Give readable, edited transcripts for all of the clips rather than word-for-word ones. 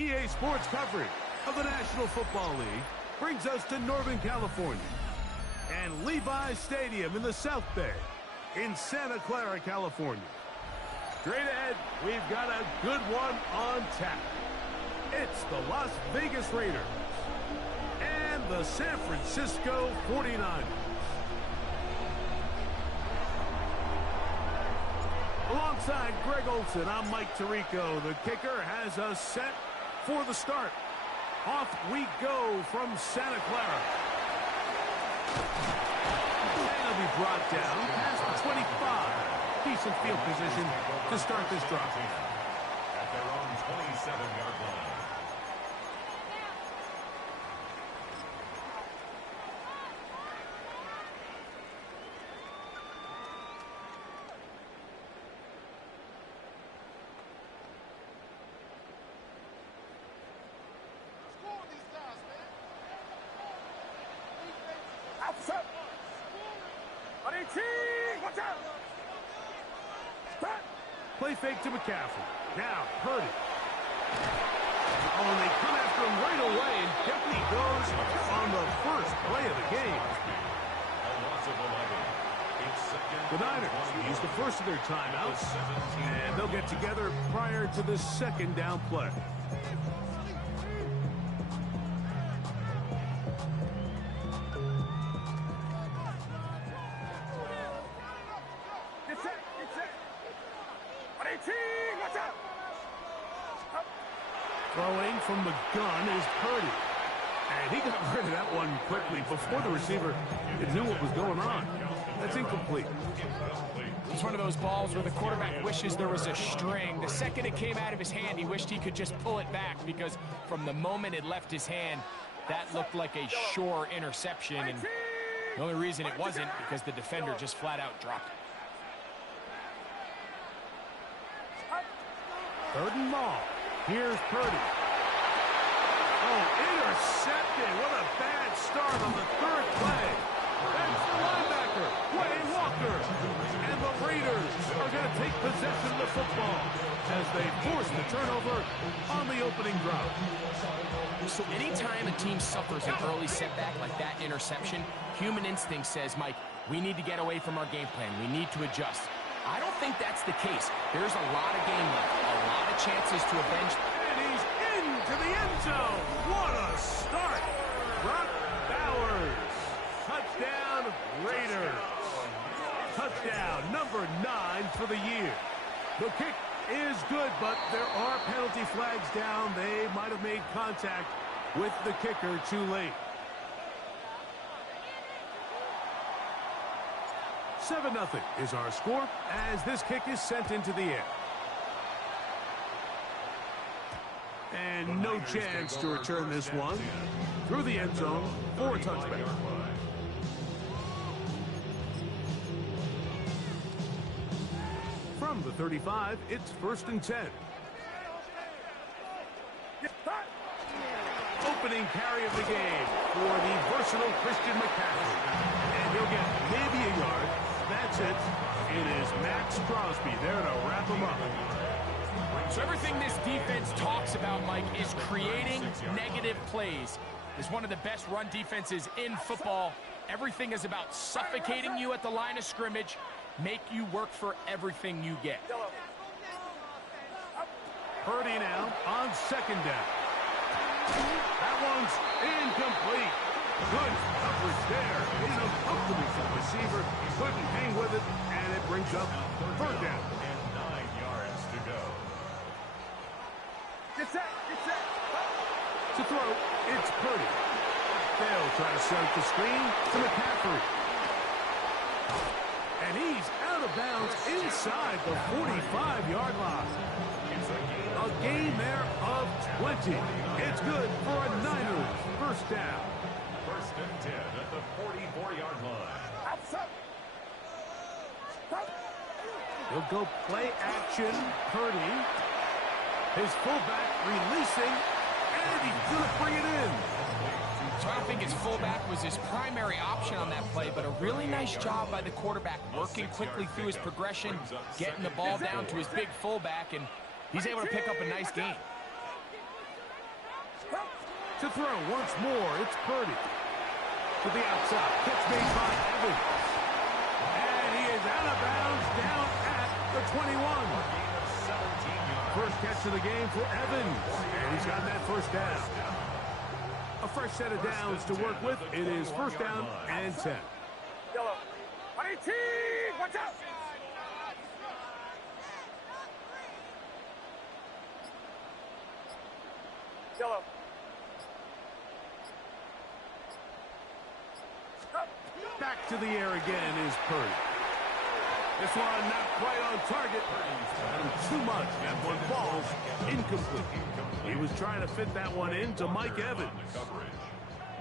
EA Sports coverage of the National Football League brings us to Northern California and Levi's Stadium in the South Bay in Santa Clara, California. Straight ahead, we've got a good one on tap. It's the Las Vegas Raiders and the San Francisco 49ers. Alongside Greg Olson, I'm Mike Tirico. The kicker has us set for the start. Off we go from Santa Clara. And he'll be brought down past the 25. Decent field position to start this drive. At their own 27-yard line. Play fake to McCaffrey. Now, Purdy. Oh, and they come after him right away, and Deputy goes on the first play of the game. The Niners use the first of their timeouts, and they'll get together prior to the second down play. Throwing from the gun is Purdy. And he got rid of that one quickly before the receiver knew what was going on. That's incomplete. It's one of those balls where the quarterback wishes there was a string. The second it came out of his hand, he wished he could just pull it back because from the moment it left his hand, that looked like a sure interception. And the only reason it wasn't because the defender just flat out dropped it. Third and long. Here's Purdy. Oh, intercepted. What a bad start on the third play. That's the linebacker, Wayne Walker. And the Raiders are going to take possession of the football as they force the turnover on the opening drive. So anytime a team suffers an early setback like that interception, human instinct says, Mike, we need to get away from our game plan. We need to adjust. I don't think that's the case. There's a lot of game left, a lot of chances to avenge. And he's into the end zone. What a start. Brock Bowers. Touchdown, Raiders. Touchdown, number 9 for the year. The kick is good, but there are penalty flags down. They might have made contact with the kicker too late. 7-0 is our score as this kick is sent into the air. And no chance to return this one through the end zone for a touchback. From the 35, it's 1st and 10. Opening carry of the game for the versatile Christian McCaffrey. And he'll get maybe a yard. That's it. It is Max Crosby there to wrap him up. So everything this defense talks about, Mike, is creating negative plays. It's one of the best run defenses in football. Everything is about suffocating you at the line of scrimmage, make you work for everything you get. Purdy now on second down. That one's incomplete. Good coverage there. He's uncomfortable for the receiver. Couldn't hang with it, and it brings up 3rd down. And 9 yards to go. Get set. To throw, it's Purdy. They'll try to set the screen to McCaffrey. And he's out of bounds inside the 45-yard line. A gain there of 20. It's good for a Niners first down. 1st and 10 at the 44-yard line. He'll go play action. Purdy. His fullback releasing, and he's going to bring it in. So I don't think his fullback was his primary option on that play, but a really nice job by the quarterback working quickly through his progression, getting the ball down to his big fullback, and he's able to pick up a nice gain. To throw once more, it's Purdy. To the outside, catch made by Evans. And he is out of bounds down at the 21. First catch of the game for Evans. And he's got that first down. A fresh set of downs to work with. It is first down and 10. Yellow. 18! Watch out! Yellow. Back to the air again is Purdy. This one not quite on target. Too much. That one falls incomplete. He was trying to fit that one into Mike Evans.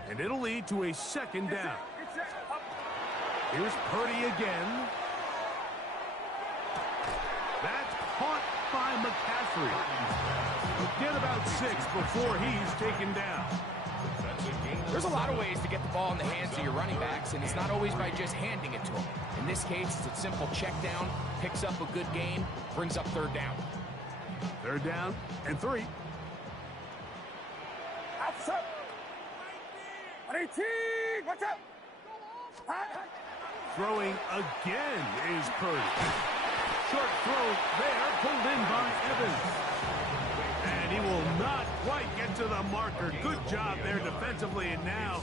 And it'll lead to a second down. Here's Purdy again. That's caught by McCaffrey. Get about 6 before he's taken down. There's a lot of ways to get the ball in the hands of your running backs, and it's not always by just handing it to them. In this case, it's a simple check down, picks up a good gain, brings up third down. Third down and 3. Outside. 18! Watch out! Throwing again is Purdy. Short throw there, pulled in by Evans. And he will not quite get to the marker. Good job there defensively, and now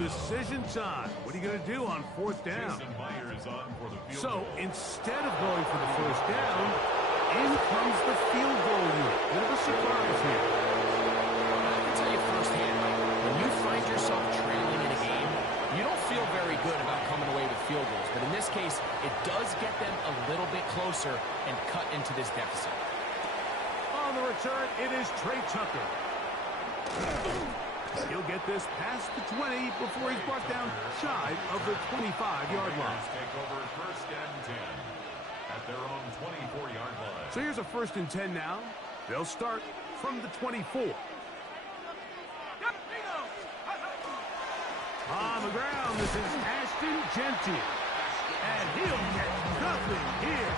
decision time. What are you going to do on fourth down? So instead of going for the first down, in comes the field goal unit. Bit of a surprise here. I can tell you firsthand, Mike, when you find yourself trailing in a game, you don't feel very good about coming away with field goals. But in this case, it does get them a little bit closer and cut into this deficit. On the return, it is Trey Tucker. He'll get this past the 20 before he's brought down shy of the 25-yard line. Take over first and 10 at their own 24-yard line. So here's a first and 10 now. They'll start from the 24. On the ground, this is Ashton Jeanty. And he'll get nothing here.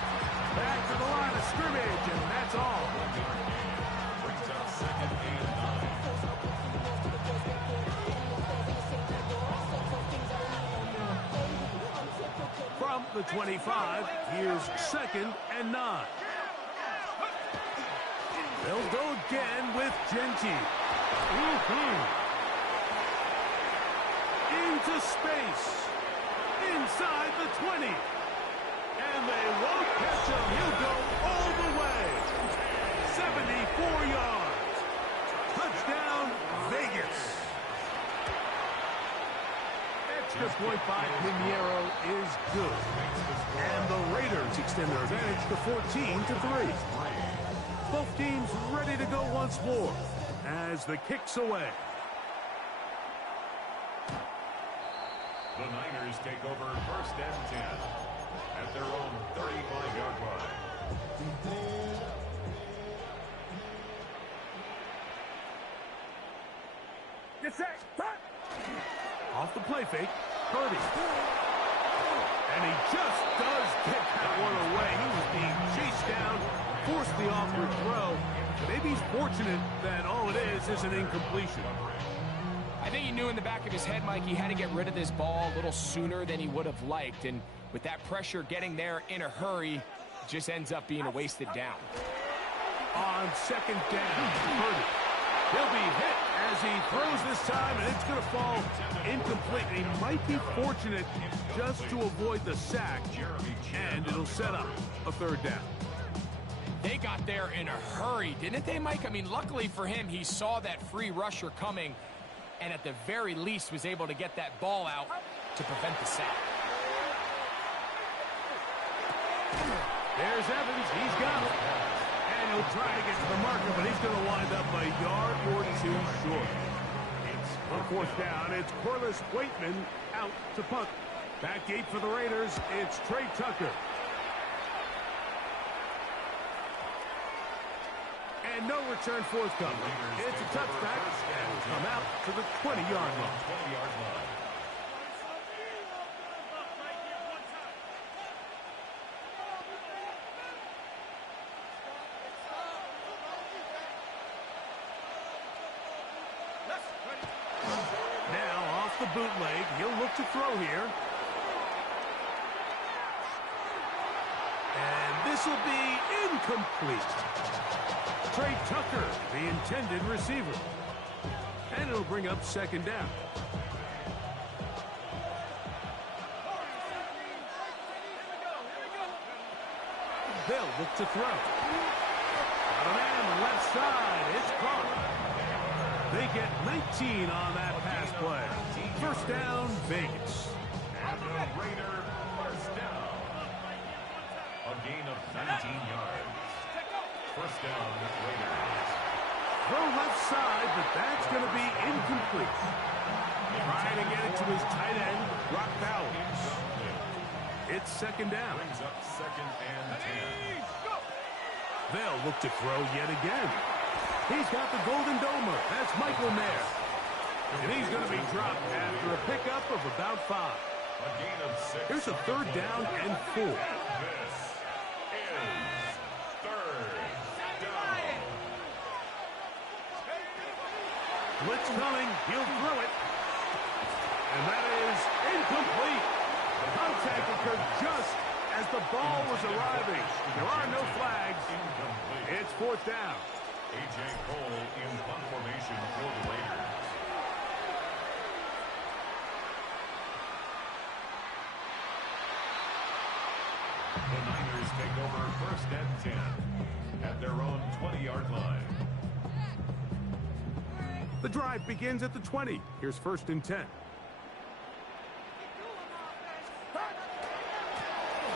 Back to the line of scrimmage, and that's all. Brings up second and 9. From the 25, here's second and 9. They'll go again with Jeanty. Into space. Inside the 20. And they won't catch him. He'll go all the way. 74 yards. Touchdown, Vegas. Extra point by Pinheiro is good. And the Raiders extend their advantage to 14-3. Both teams ready to go once more as the kick's away. The Niners take over first and 10 at their own 35-yard line. Get set. Off the play fake, Purdy. And he just does get that one away. He was being chased down, forced the awkward throw. Maybe he's fortunate that all it is an incompletion. I think he knew in the back of his head, Mike, he had to get rid of this ball a little sooner than he would have liked. And with that pressure getting there in a hurry, it just ends up being a wasted down. On second down, Purdy. He'll be hit as he throws this time, and it's going to fall incomplete. He might be fortunate just to avoid the sack, and it'll set up a third down. They got there in a hurry, didn't they, Mike? I mean, luckily for him, he saw that free rusher coming, and at the very least was able to get that ball out to prevent the sack. There's Evans. He's got it. And he'll try to get to the marker, but he's going to wind up a yard or two short. On fourth down, it's Corliss Waitman out to punt. Back deep for the Raiders, it's Trey Tucker. And no return forthcoming. It's a touchback, and will come out to the 20-yard line. 20-yard line. Now off the bootleg, he'll look to throw here. And this will be incomplete. Trey Tucker, the intended receiver. And it'll bring up second down. They'll look to throw. Got a man left side. It's caught. They get 19 on that pass play. First down, Vegas. And the Raider first down. A gain of 19 yards. First down, Raiders. Throw left side, but that's going to be incomplete. Trying to get it to his tight end, Brock Bowers. It's second down. Brings up second and 10. They'll look to throw yet again. He's got the Golden Domer. That's Michael Mayer. And he's going to be dropped after a pickup of about 5. A gain of 6. Here's a third down and 4. This is third down. Blitz coming. He'll throw it. And that is incomplete. Contact occurred just as the ball was arriving. There are no flags. Incomplete. It's fourth down. A.J. Cole in punt formation for the Raiders. The Niners take over first and 10 at their own 20-yard line. The drive begins at the 20. Here's first and 10.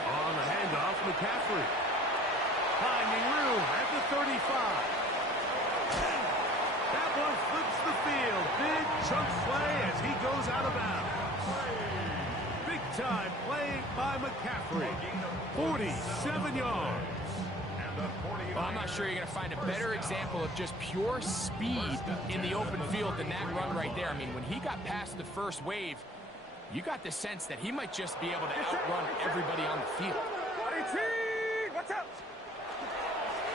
On the handoff, McCaffrey. Finding room at the 35. That one flips the field. Big chunk play as he goes out of bounds. Big time play by McCaffrey. 47 yards. Well, I'm not sure you're going to find a better example of just pure speed in the open field than that run right there. I mean, when he got past the first wave, you got the sense that he might just be able to outrun everybody on the field. Watch out!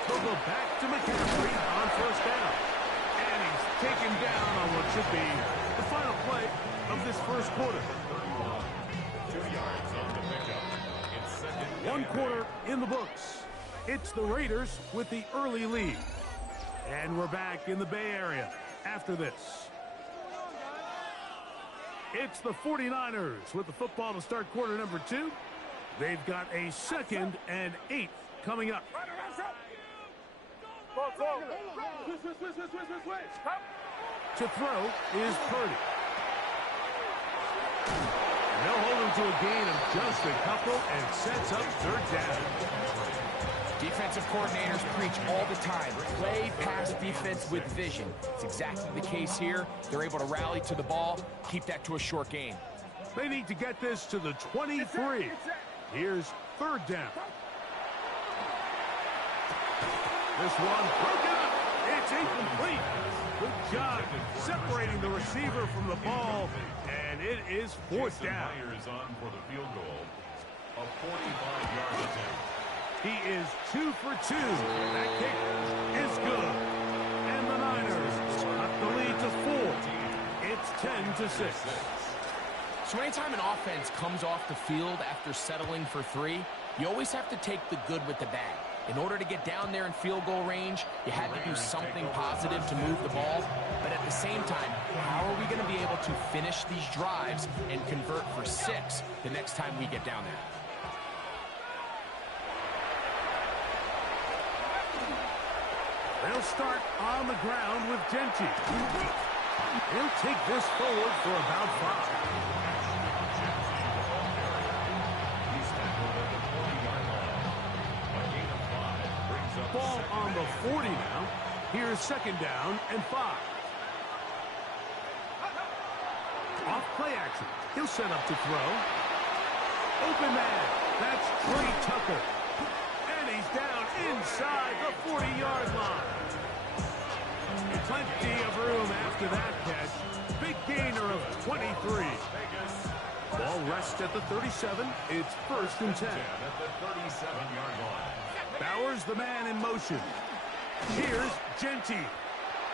They'll go back to McCaffrey on first down. And he's taken down on what should be the final play of this first quarter. 2 yards on the pickup. It's second. One quarter in the books. It's the Raiders with the early lead. And we're back in the Bay Area after this. It's the 49ers with the football to start quarter number 2. They've got a second and 8 coming up. To throw is Purdy. And they'll hold him to a gain of just a couple and sets up third down. Defensive coordinators preach all the time. Play pass defense with vision. It's exactly the case here. They're able to rally to the ball, keep that to a short game. They need to get this to the 23. Here's third down. This one broken up. It's incomplete. Good job separating the receiver from the ball, and it is fourth down. Myers on for the field goal. A 45-yard attempt. He is 2 for 2. That kick is good. And the Niners cut the lead to 4. It's 10-6. So anytime an offense comes off the field after settling for 3, you always have to take the good with the bad. In order to get down there in field goal range, you had to do something positive to move the ball. But at the same time, how are we going to be able to finish these drives and convert for 6 the next time we get down there? They'll start on the ground with Genty. He'll take this forward for about 5. He's tackled at the 40-yard line. A gain of 5 brings up Ball second on the down. 40 now. Here's second down and 5. Off play action. He'll set up to throw. Open man. That's Trey Tucker. And he's down inside the 40-yard line. Plenty of room after that catch. Big gainer of 23. Ball rests at the 37. It's first and 10. At the 37-yard line. Bowers the man in motion. Here's Genty.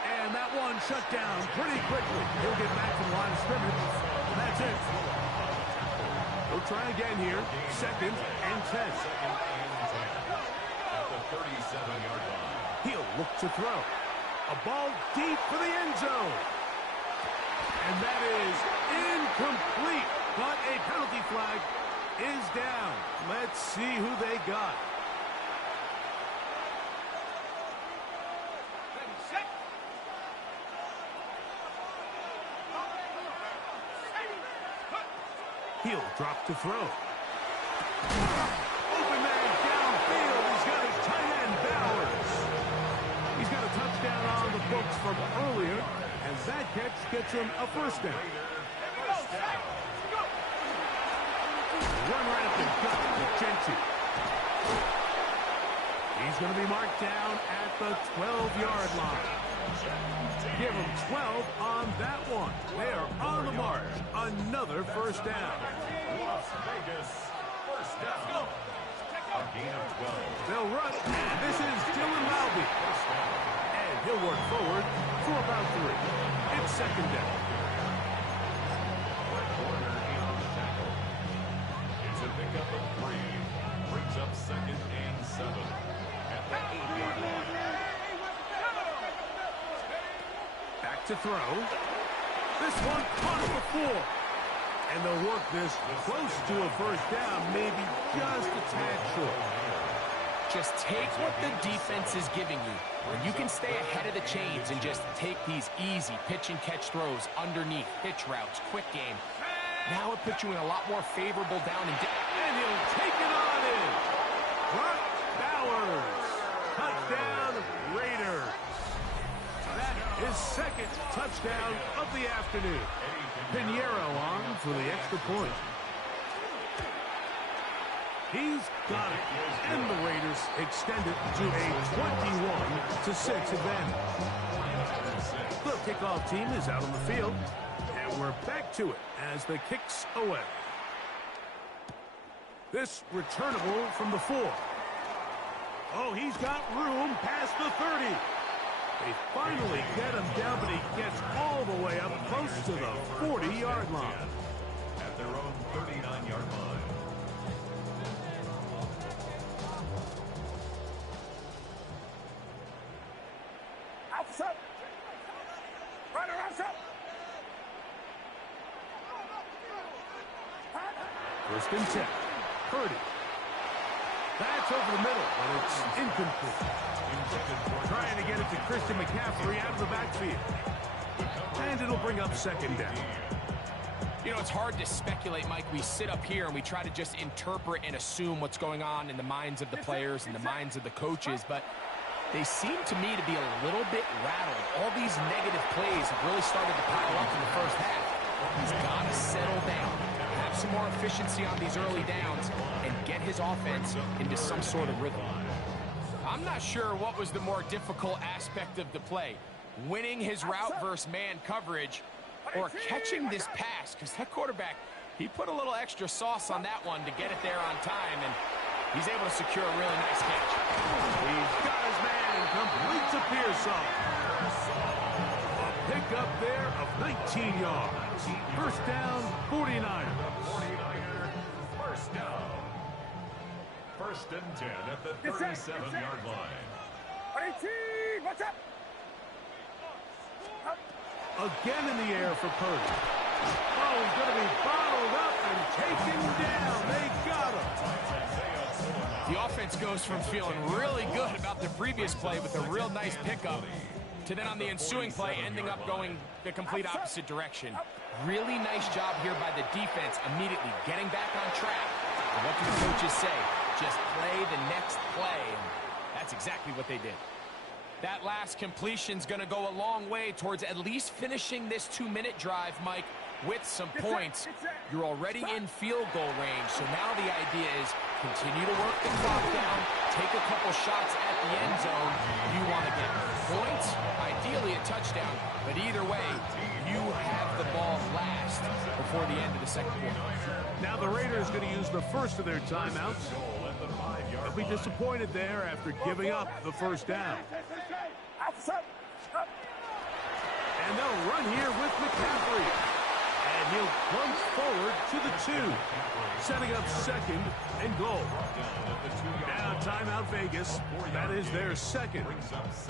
And that one shut down pretty quickly. He'll get back to the line of scrimmage. And that's it. We'll try again here. 2nd and 10. At the 37-yard line. He'll look to throw. A ball deep for the end zone. And that is incomplete. But a penalty flag is down. Let's see who they got. He'll drop to throw. Open man downfield. He's got his tight end, Bowers. He's got a touchdown on the books from earlier, as that catch gets him a first down. Run right up the gut with Gentry. He's going to be marked down at the 12-yard line. Give him 12 on that one. They are on the march. Another first down. Las Vegas, first down. A gain of 12. They'll run. This is Dylan Lowby. And he'll work forward for about 3. It's 2nd down. Corner in on the tackle. It's a pickup of 3. Brings up 2nd and 7. At the 8-yard line. Back to throw. This one caught it before. And they'll work this close to a first down, maybe just a tad short. Just take what the defense is giving you. And you can stay ahead of the chains and just take these easy pitch and catch throws underneath, hitch routes, quick game. Now it puts you in a lot more favorable down and he'll take it on in. Brock Bowers. Touchdown, Raiders. That is 2nd touchdown of the afternoon. Pinheiro on for the extra point. He's got it. And the Raiders extend it to a 21-6 advantage. The kickoff team is out on the field. And we're back to it as the kick's away. This returnable from the 4. Oh, he's got room past the 30. They finally get him down, but he gets all the way up close to the 40-yard line. At their own 39-yard line. Outside. Runner outside. First and 10. Purdy. That's over the middle, but it's incomplete. Trying to get it to Christian McCaffrey out of the backfield. And it'll bring up 2nd down. You know, it's hard to speculate, Mike. We sit up here and we try to just interpret and assume what's going on in the minds of the players and the minds of the coaches, but they seem to me to be a little bit rattled. All these negative plays have really started to pile up in the first half. He's got to settle down, have some more efficiency on these early downs, and get his offense into some sort of rhythm. I'm not sure what was the more difficult aspect of the play, winning his route versus man coverage or catching this pass, because that quarterback, he put a little extra sauce on that one to get it there on time, and he's able to secure a really nice catch. He's got his man and completes a Pearson. A pickup there of 19 yards. First down, 49ers. 49er, first down. First and 10 at the 37-yard line. 18, watch out. Again in the air for Purdy. Oh, he's going to be bottled up and taken down. They got him. The offense goes from feeling really good about the previous play with a real nice pickup to then on the ensuing play ending up going the complete opposite direction. Really nice job here by the defense immediately getting back on track. And what do the coaches say? Just play the next play. And that's exactly what they did. That last completion's going to go a long way towards at least finishing this 2-minute drive, Mike, with some points. You're already in field goal range, so now the idea is continue to work the clock down, take a couple shots at the end zone. You want to get points, ideally a touchdown, but either way, you have the ball last before the end of the second quarter. Now the Raiders going to use the first of their timeouts. They'll be disappointed there after giving up the first down. And they'll run here with McCaffrey. And he'll plunge forward to the 2. Setting up second and goal. Now timeout Vegas. That is their second.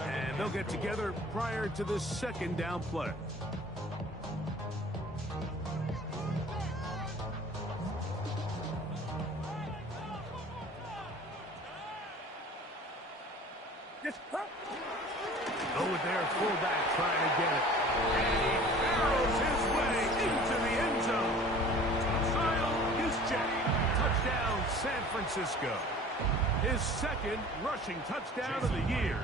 And they'll get together prior to this second down play. Go with their fullback trying to get it. And he barrels his way into the end zone. Kyle Juszczyk. Touchdown, San Francisco. His second rushing touchdown of the year.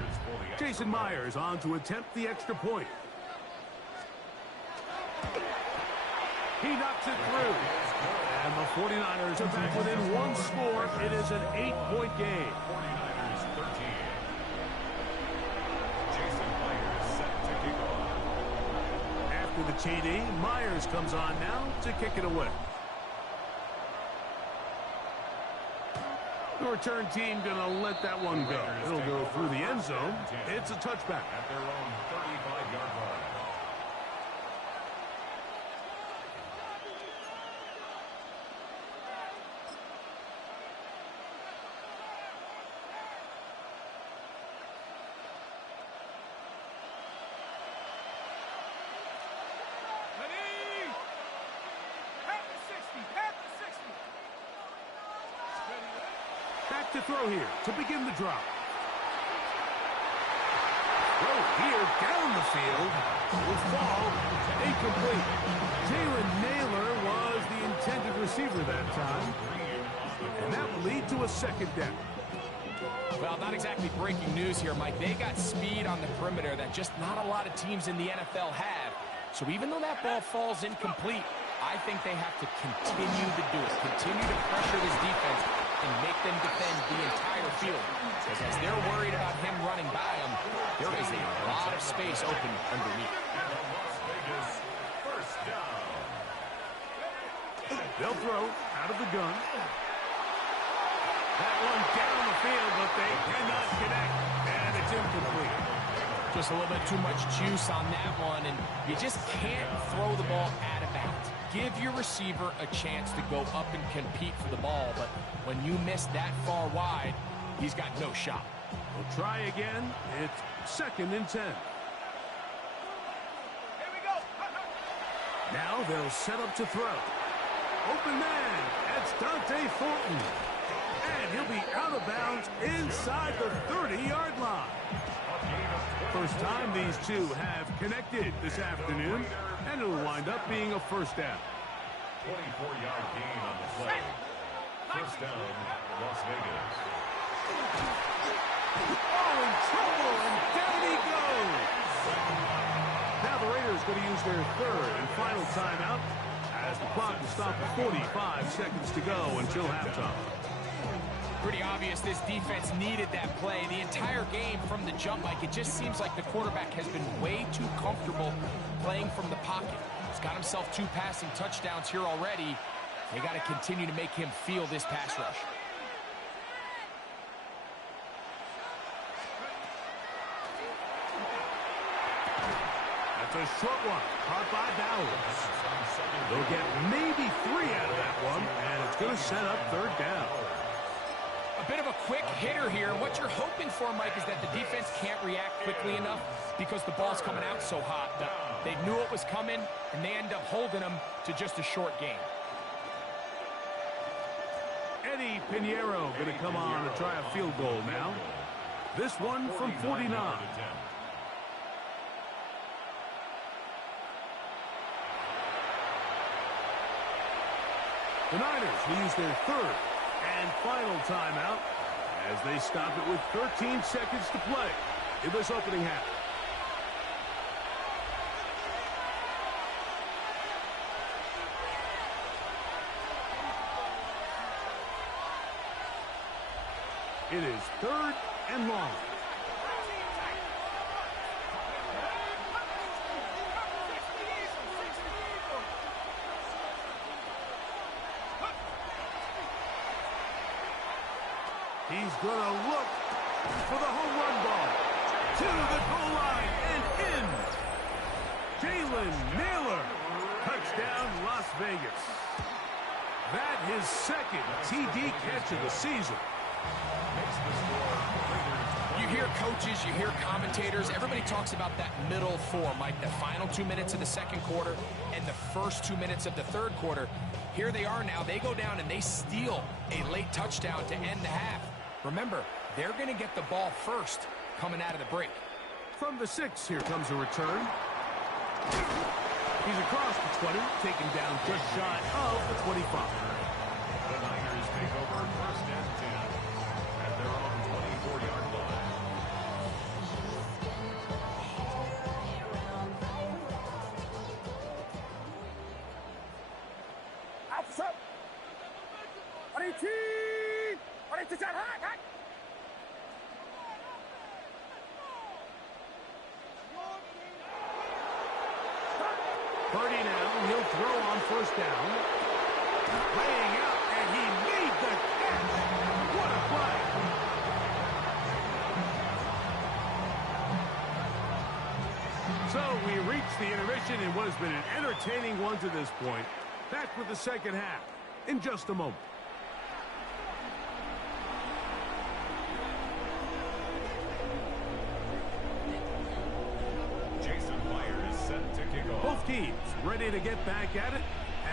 Jason Myers on to attempt the extra point. He knocks it through. And the 49ers are back within one score. It is an 8-point game. 49ers 13. Jason Myers set to kick off. After the TD, Myers comes on now to kick it away. The return team going to let that one go. It'll go through the end zone. It's a touchback. At their own 35-yard line. Back to throw here to begin the drop. Throw here down the field will fall incomplete. Jalen Naylor was the intended receiver that time. And that will lead to a second down. Well, not exactly breaking news here, Mike. They got speed on the perimeter that just not a lot of teams in the NFL have. So even though that ball falls incomplete, I think they have to continue to do it. Continue to pressure this defense and make them defend the entire field. Because as they're worried about him running by them, there is a lot of space open underneath. Las Vegas first down. They'll throw out of the gun. That one down the field, but they cannot connect. And it's incomplete. Just a little bit too much juice on that one, and you just can't throw the ball out of bounds. Give your receiver a chance to go up and compete for the ball, but when you miss that far wide, he's got no shot. We'll try again. It's 2nd and 10. Here we go. Now they'll set up to throw. Open man. That's Dante Thornton. And he'll be out of bounds inside the 30-yard line. First time these two have connected this afternoon, and it'll wind up being a first down. 24-yard gain on the play. First down, Las Vegas. Oh, in trouble, and down he goes. Now the Raiders going to use their third and final timeout as the clock will stop at 45 seconds to go until halftime. Pretty obvious this defense needed that play. The entire game from the jump, Mike, it just seems like the quarterback has been way too comfortable playing from the pocket. He's got himself 2 passing touchdowns here already. They got to continue to make him feel this pass rush. That's a short one, caught by Bowers. They'll get maybe 3 out of that one, and it's going to set up 3rd down. A bit of a quick hitter here. What you're hoping for, Mike, is that the defense can't react quickly enough because the ball's coming out so hot. They knew it was coming, and they end up holding them to just a short game. Eddie Pinheiro going to come on and try a field goal now. This one from 49. The Niners will use their third and final timeout as they stop it with 13 seconds to play in this opening half. It is 3rd and long. He's going to look for the home run ball to the goal line and in. Jalen Nailor. Touchdown, Las Vegas. That his second TD catch of the season. You hear coaches, you hear commentators, everybody talks about that middle four, Mike, the final 2 minutes of the second quarter and the first 2 minutes of the third quarter. Here they are now. They go down and they steal a late touchdown to end the half. Remember, they're going to get the ball first coming out of the break. From the 6, here comes a return. He's across the 20, taken down just shy of the 25. The Niners take over first and 10 at their own 24-yard line. Aufsatz! Orientieren! Hak! Purdy now, he'll throw on first down. Laying out, and he made the catch. What a play. So we reach the intermission in what has been an entertaining one to this point. Back with the second half in just a moment. Jason Myers set to kick off. Both teams ready to get back at it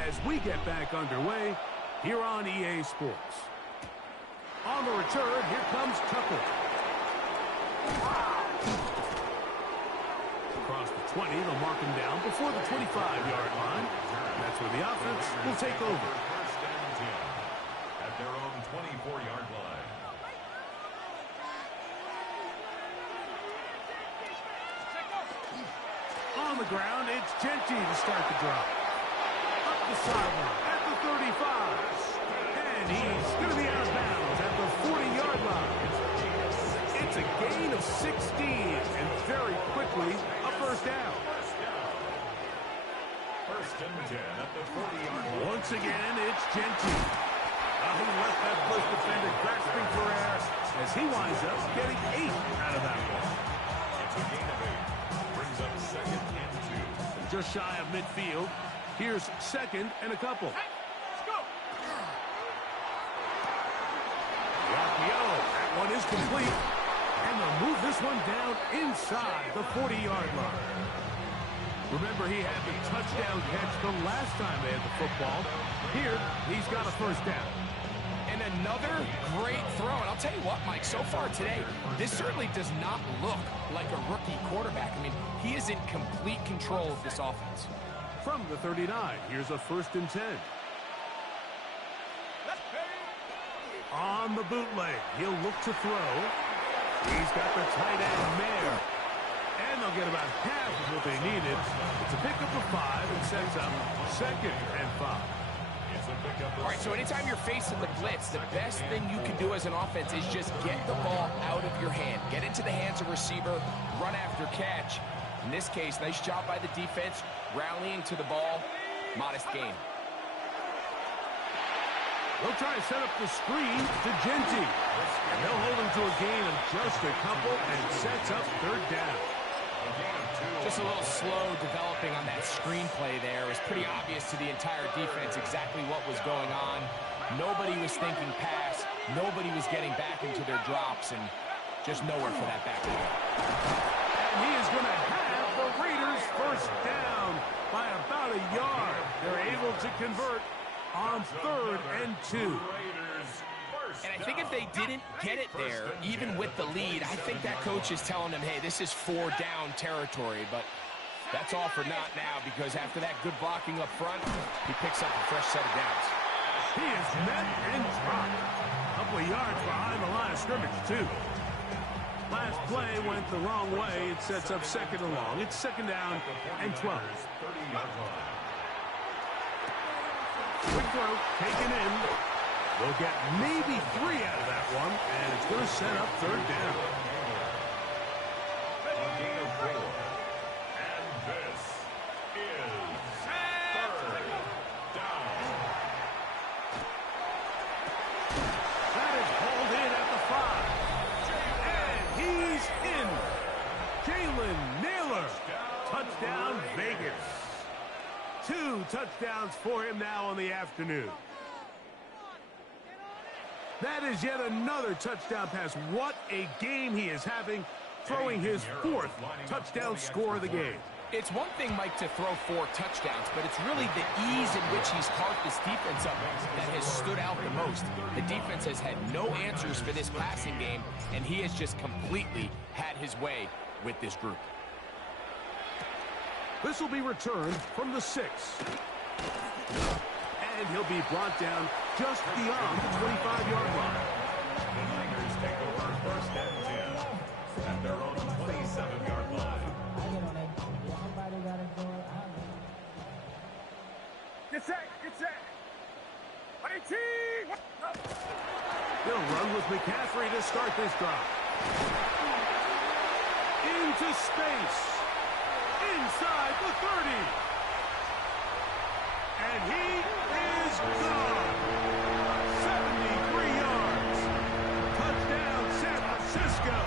as we get back underway here on EA Sports. On the return, here comes Tucker. Across the 20, they'll mark him down before the 25-yard line. That's where the offense will take over. First and 10 at their own 24-yard line. On the ground, it's Genty to start the drive. Up the sideline at the 35. And he's going to be out of bounds at the 40-yard line. It's a gain of 16, and very quickly, a first down. First and 10 at the 40-yard line. Once again, it's Genty. He left that first defender grasping for air as he winds up getting 8 out of that one. It's a gain of 8. Brings up second and 2. Just shy of midfield. Here's second and a couple. Let's go! Rapio, that one is complete. And they'll move this one down inside the 40-yard line. Remember, he had the touchdown catch the last time they had the football. Here, he's got a first down. And another great throw. And I'll tell you what, Mike, so far today, this certainly does not look like a rookie quarterback. I mean, he is in complete control of this offense. From the 39, here's a first and 10. On the bootleg, he'll look to throw. He's got the tight end Mayer. And they'll get about half of what they needed. It's a pickup of 5 and sets up second and 5. All right, so anytime you're facing the blitz, the best thing you can do as an offense is just get the ball out of your hand. Get into the hands of receiver, run after catch. In this case, nice job by the defense, rallying to the ball. Modest gain. They'll try to set up the screen to Genty. And they'll hold him to a gain of just a couple and sets up third down. Just a little slow developing on that screenplay there. It was pretty obvious to the entire defense exactly what was going on. Nobody was thinking pass. Nobody was getting back into their drops, and just nowhere for that back to go. And he is going to have the Raiders first down by about a yard. They're able to convert on third and 2. And I think if they didn't get it there, even with the lead, I think that coach is telling them, hey, this is 4-down territory. But that's all for naught now, because after that good blocking up front, he picks up a fresh set of downs. He is met and dropped. A couple of yards behind the line of scrimmage, too. Last play went the wrong way. It sets up second and long. It's second down and 12. Quick throw, taken in. They'll get maybe 3 out of that one, and it's going to set up third down. A gain of 4. And this is third down. That is hauled in at the 5. And he's in. Jalen Nailor. Touchdown, Vegas. 2 touchdowns for him now on the afternoon. That is yet another touchdown pass. What a game he is having, throwing his 4th touchdown score of the game. It's one thing, Mike, to throw 4 touchdowns, but it's really the ease in which he's carved this defense up that has stood out the most. The defense has had no answers for this passing game, and he has just completely had his way with this group. This will be returned from the 6. And he'll be brought down just beyond the 25-yard line. The Niners take over 1st and 10 at their own 27-yard line. Get set, get set. 18. They'll run with McCaffrey to start this drive. Into space. Inside the 30. And he is gone. 73 yards. Touchdown, San Francisco.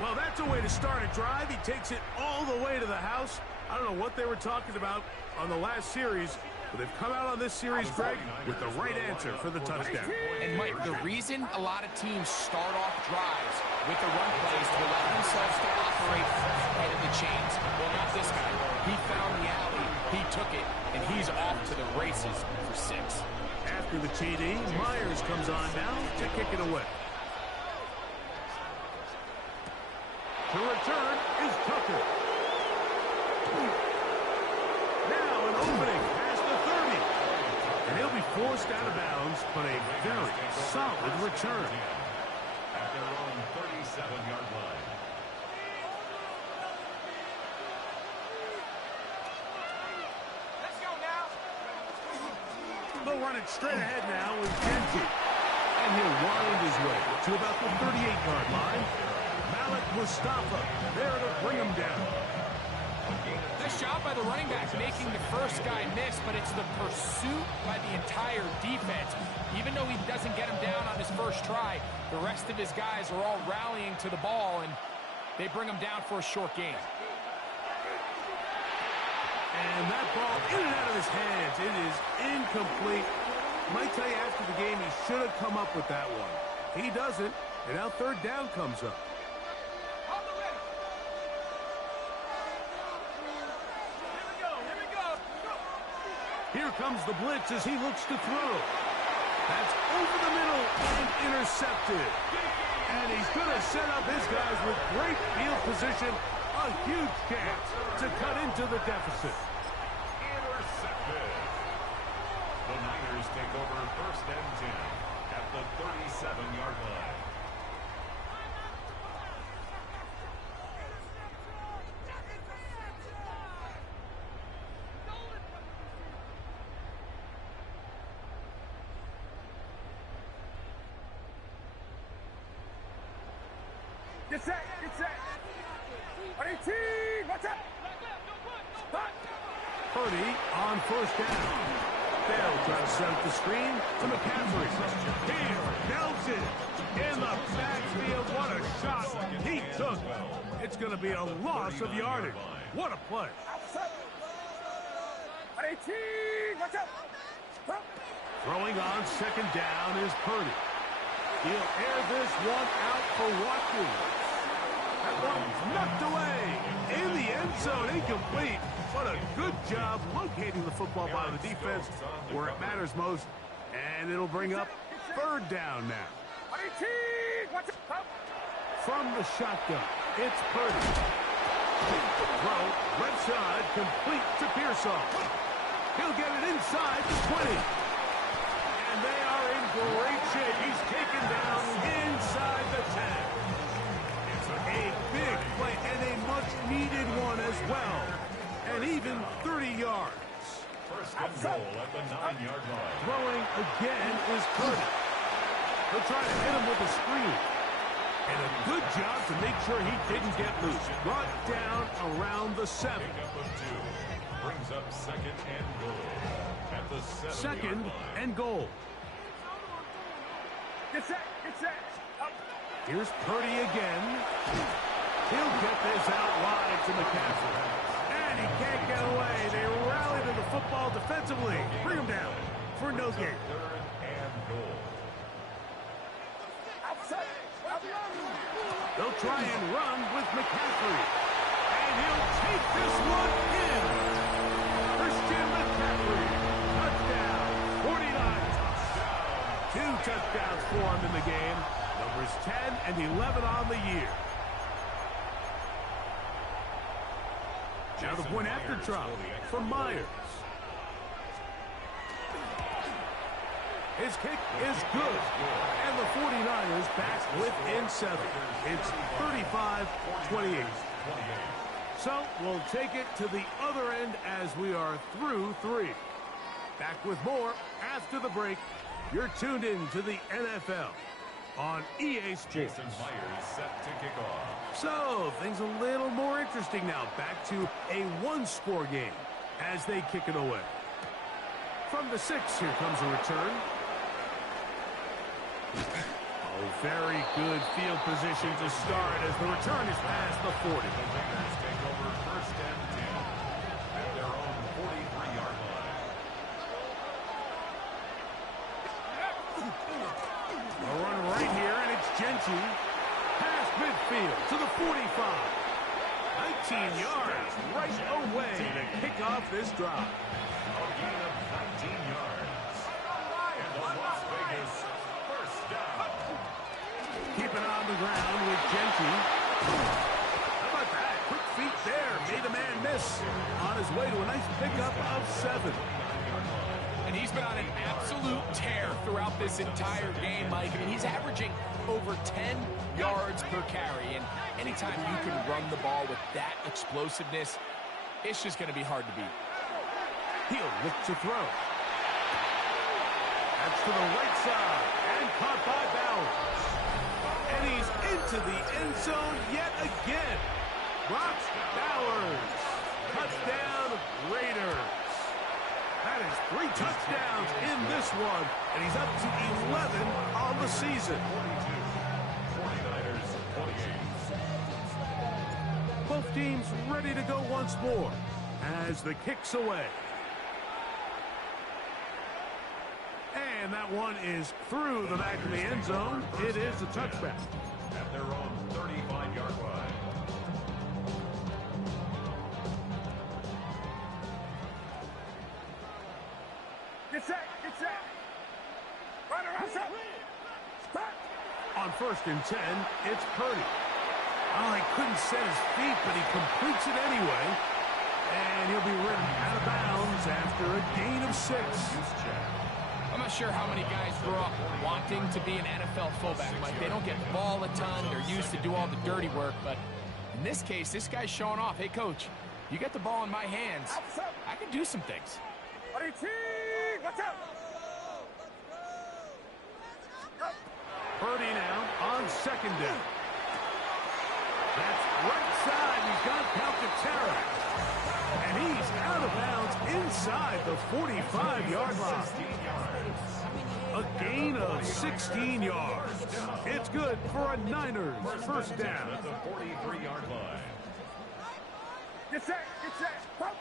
Well, that's a way to start a drive. He takes it all the way to the house. I don't know what they were talking about on the last series, but they've come out on this series, Greg, with the right answer for the touchdown. And, Mike, the reason a lot of teams start off drives with the run plays to allow themselves to operate ahead of the chains. Well, not this guy. He found the alley, he took it, and he's off to the races for 6. After the TD, Myers comes on now to kick it away. The return is Tucker. Now an opening past the 30. And he'll be forced out of bounds, but a very solid return. At their own 37-yard line. Let's go now. They'll run it straight ahead now with Kenji. And he'll wind his way to about the 38-yard line. Malik Mustafa there to bring him down. Nice job by the running back making the first guy miss, but it's the pursuit by the entire defense. Even though he doesn't get him down on his first try, the rest of his guys are all rallying to the ball, and they bring him down for a short gain. And that ball in and out of his hands. It is incomplete. Might tell you after the game he should have come up with that one. He doesn't, and now 3rd down comes up. Here comes the blitz as he looks to throw. That's over the middle and intercepted. And he's going to set up his guys with great field position. A huge chance to cut into the deficit. Intercepted. The Niners take over 1st and 10 at the 37-yard line. Get set, get set. 18. Watch out. Purdy on 1st down. They'll try to set up the screen to McCaffrey. Here, Nelson in the backfield. What a shot he took. It's going to be a loss of yardage. What a play. 18. Watch out. Throwing on 2nd down is Purdy. He'll air this one out for Watkins. That one's knocked away in the end zone, incomplete. What a good job locating the football by the defense where it matters most. And it'll bring up 3rd down now. 18. Watch out. From the shotgun, it's Purdy. Throw, left side, complete to Pearsall. He'll get it inside the 20. And they are in great shape. He's taken down inside the 10. It's a big play and a much-needed one as well. And even 30 yards. 1st and goal at the 9-yard line. Throwing again is Purdy. They'll try to hit him with a screen. And a good job to make sure he didn't get loose. Brought down around the 7. Pickup of 2 brings up 2nd and goal at the 7-yard 2nd line. and goal. Get set, get set. Up. Here's Purdy again. He'll get this out wide to McCaffrey. football defensively. Bring him down for no gain. Third and goal. They'll try and run with McCaffrey. And he'll take this one in. Christian McCaffrey. Touchdown. 49ers. 2 touchdowns for him in the game. Numbers 10 and 11 on the year. Now the point after drop from Myers. His kick is good. And the 49ers back within 7. It's 35-28. So we'll take it to the other end as we are through 3. Back with more after the break. You're tuned in to the NFL on EA Sports. Jason Myers set to kick off. So things a little more interesting now. Back to a one-score game as they kick it away. From the 6, here comes a return. Oh, very good field position to start as the return is past the 40. The Raiders take over first and 10 at their own 43-yard line. A run right here, and it's Genty. Past midfield to the 45. 19 yards right away to kick off this drive. A gain of 19 yards. And the Las Vegas first down. Keeping on the ground with Genty. How about that? Quick feet there. Made a man miss. On his way to a nice pickup of 7. And he's been on an absolute tear throughout this entire game, Mike. I mean, he's averaging over 10 yards per carry. And anytime you can run the ball with that explosiveness, it's just going to be hard to beat. He'll look to throw. That's to the right side. And caught by Bowers. And he's into the end zone yet again. Brock Bowers. Touchdown, Raiders. That is 3 touchdowns in this one. And he's up to 11 on the season. 49ers 28. Both teams ready to go once more as the kick's away. And that one is through the back of the end zone. It is a touchback. At their own 35-yard line. Get set, get set. Runner outside. Stop. On first and 10, it's Purdy. Oh, he couldn't set his feet, but he completes it anyway. And he'll be ridden out of bounds after a gain of 6. I'm not sure how many guys grew up wanting to be an NFL fullback, Mike. They don't get the ball a ton. They're used to do all the dirty work. But in this case, this guy's showing off. Hey, coach, you get the ball in my hands. I can do some things. Watch out. Purdy now on second down. That's right side. He's got Calcaterra. And he's out of bounds inside the 45-yard line. A gain of 16 yards. It's good for a Niners first down. At the 43-yard line. Get set, get set. Stop.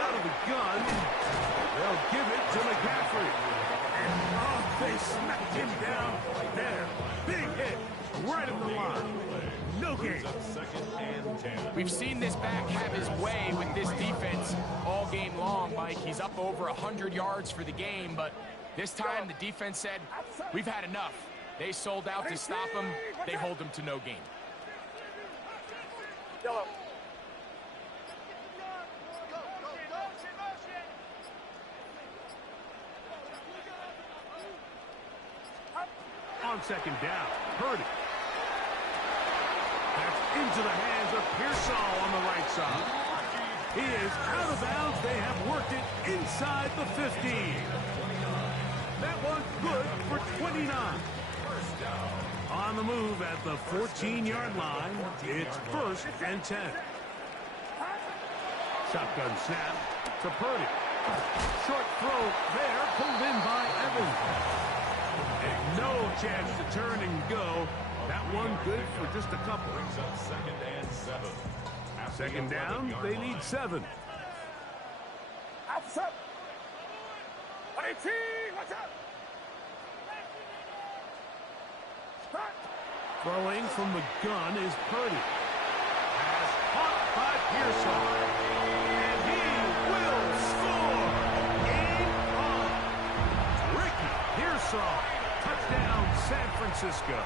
Out of the gun. They'll give it to McCaffrey. And they smacked him down there. Big hit right at the line. No gain. Second and 10. We've seen this back have his way with this defense all game long, Mike. He's up over 100 yards for the game, but this time the defense said, we've had enough. They sold out to stop him. They hold him to no gain. Yellow. On second down, Purdy. That's into the hands of Pearsall on the right side. He is out of bounds. They have worked it inside the 15. That one good for 29. On the move at the 14-yard line, it's first and 10. Shotgun snap to Purdy. Short throw there, pulled in by Evans. And no chance to turn and go. That one good for just a couple. Brings up second and 7. Second down, they need 7. What's up? 118, what's up? Start. Throwing from the gun is Purdy. Has caught by Pearsall. And he will score. Game on. Ricky Pearsall. Touchdown, San Francisco.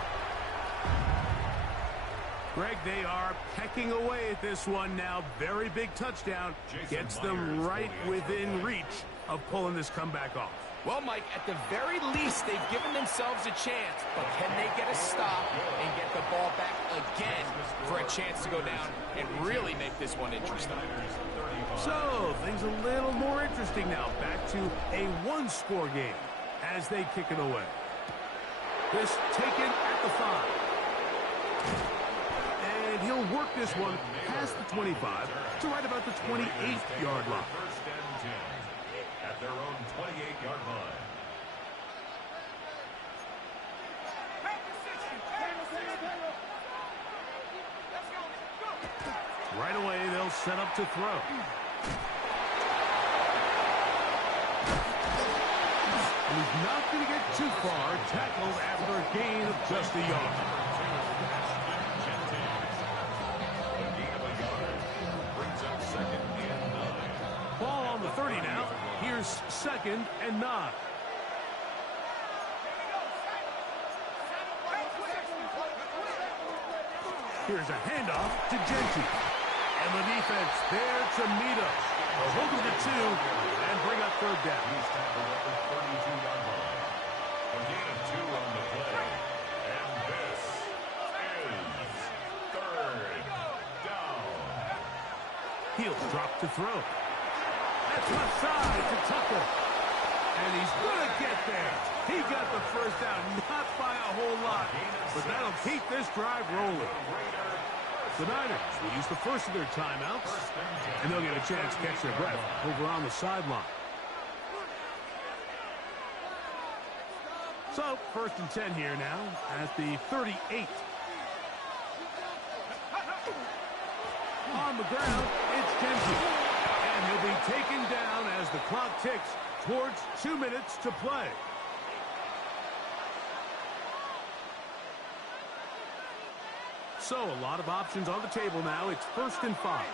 Greg, they are pecking away at this one now. Very big touchdown. Gets them right within reach of pulling this comeback off. Well, Mike, at the very least, they've given themselves a chance. But can they get a stop and get the ball back again for a chance to go down and really make this one interesting? So, things a little more interesting now. Back to a one-score game as they kick it away. This taken at the 5. And he'll work this one past the 25 to right about the 28-yard line. First and 10 at their own 28-yard line. Right away, they'll set up to throw. And he's not going to get too far. Tackled after a gain of just a yard. Ball on the 30 now. Here's 2nd and 9. Here's a handoff to Genty. And the defense there to meet him. They'll hold him to 2 and bring up 3rd down. He's tackled at the 32-yard line. A gain of 2 on the play. And this is 3rd down. He'll drop to throw. That's left side to Tucker. And he's going to get there. He got the 1st down, not by a whole lot. But that'll keep this drive rolling. The Niners will use the first of their timeouts. And they'll get a chance to catch their breath over on the sideline. So, 1st and 10 here now at the 38. On the ground, it's Genty. And he'll be taken down as the clock ticks towards 2 minutes to play. So, a lot of options on the table now. It's 1st and 5.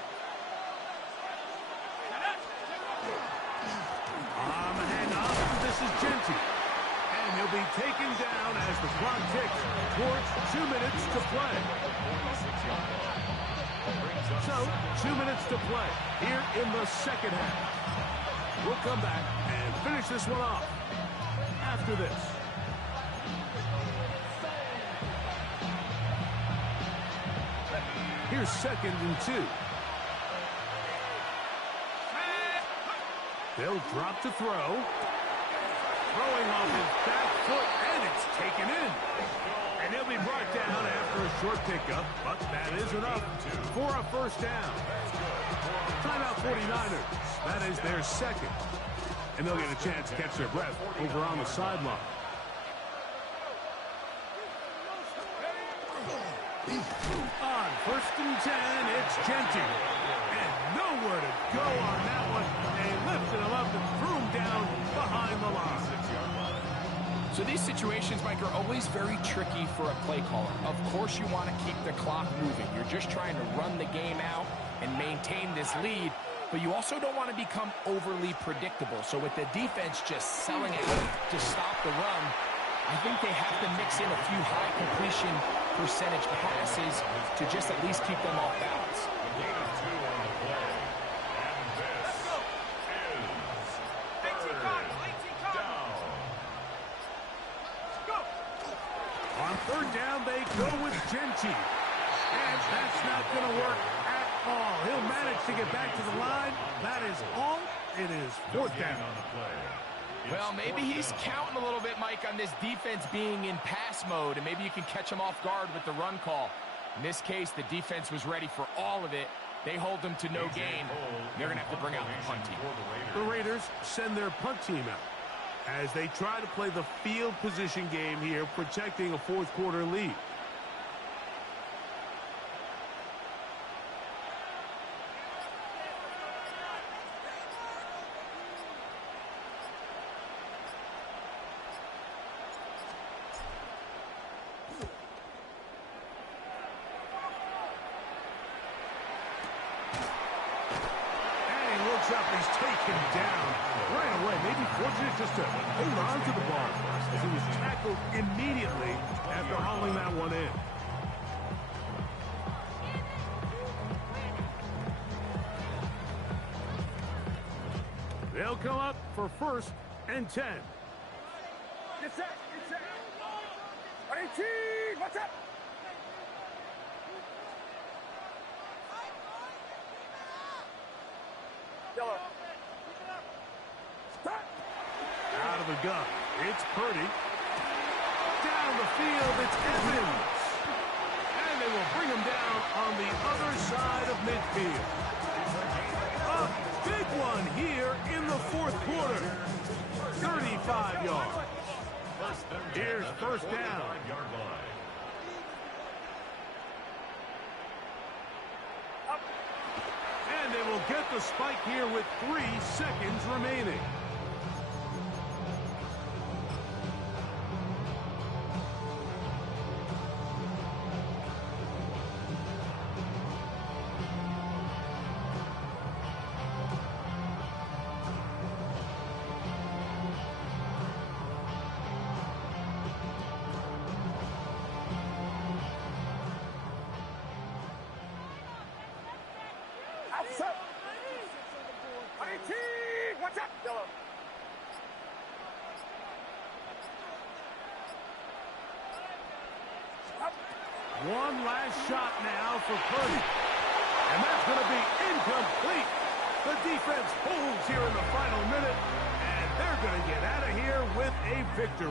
On the handoff, this is Genty. And he'll be taken down as the clock ticks towards 2 minutes to play. So, 2 minutes to play here in the 2nd half. We'll come back and finish this one off after this. Here's 2nd and 2. They'll drop to throw. Throwing off his back foot, and it's taken in. And he'll be brought down after a short pickup, but that is enough for a 1st down. Timeout 49ers. That is their 2nd. And they'll get a chance to catch their breath over on the sideline. On 1st and 10, it's Genty. And nowhere to go on that one. They lifted him up and threw him down behind the line. So these situations, Mike, are always very tricky for a play caller. Of course you want to keep the clock moving. You're just trying to run the game out and maintain this lead, but you also don't want to become overly predictable. So with the defense just selling it to stop the run, I think they have to mix in a few high completion percentage passes to just at least keep them off balance. A gain of 2 on the play. And this is 3rd down. On 3rd down, they go with Genty. And that's not going to work at all. He'll manage to get back to the line. That is all. It is 4th down. On the play. Well, maybe he's counting a little bit, Mike, on this defense being in pass mode, and maybe you can catch him off guard with the run call. In this case, the defense was ready for all of it. They hold them to no gain. They're going to have to bring out the punt team. The Raiders send their punt team out as they try to play the field position game here, protecting a 4th quarter lead. up. He's taken down right away. Maybe fortunate just to hold on to the ball as he was tackled immediately after hauling that one in. They'll come up for 1st and 10. Get set, get set. 18, what's up? Yellow. Stop. Out of the gun, it's Purdy. Down the field, it's Evans. And they will bring him down on the other side of midfield. A big one here in the 4th quarter. 35 yards. Here's 1st down. And they will get the spike here with 3 seconds remaining. Outside. 18, what's up? Yellow. Up. One last shot now for Purdy. And that's going to be incomplete. The defense holds here in the final minute, and they're going to get out of here with a victory.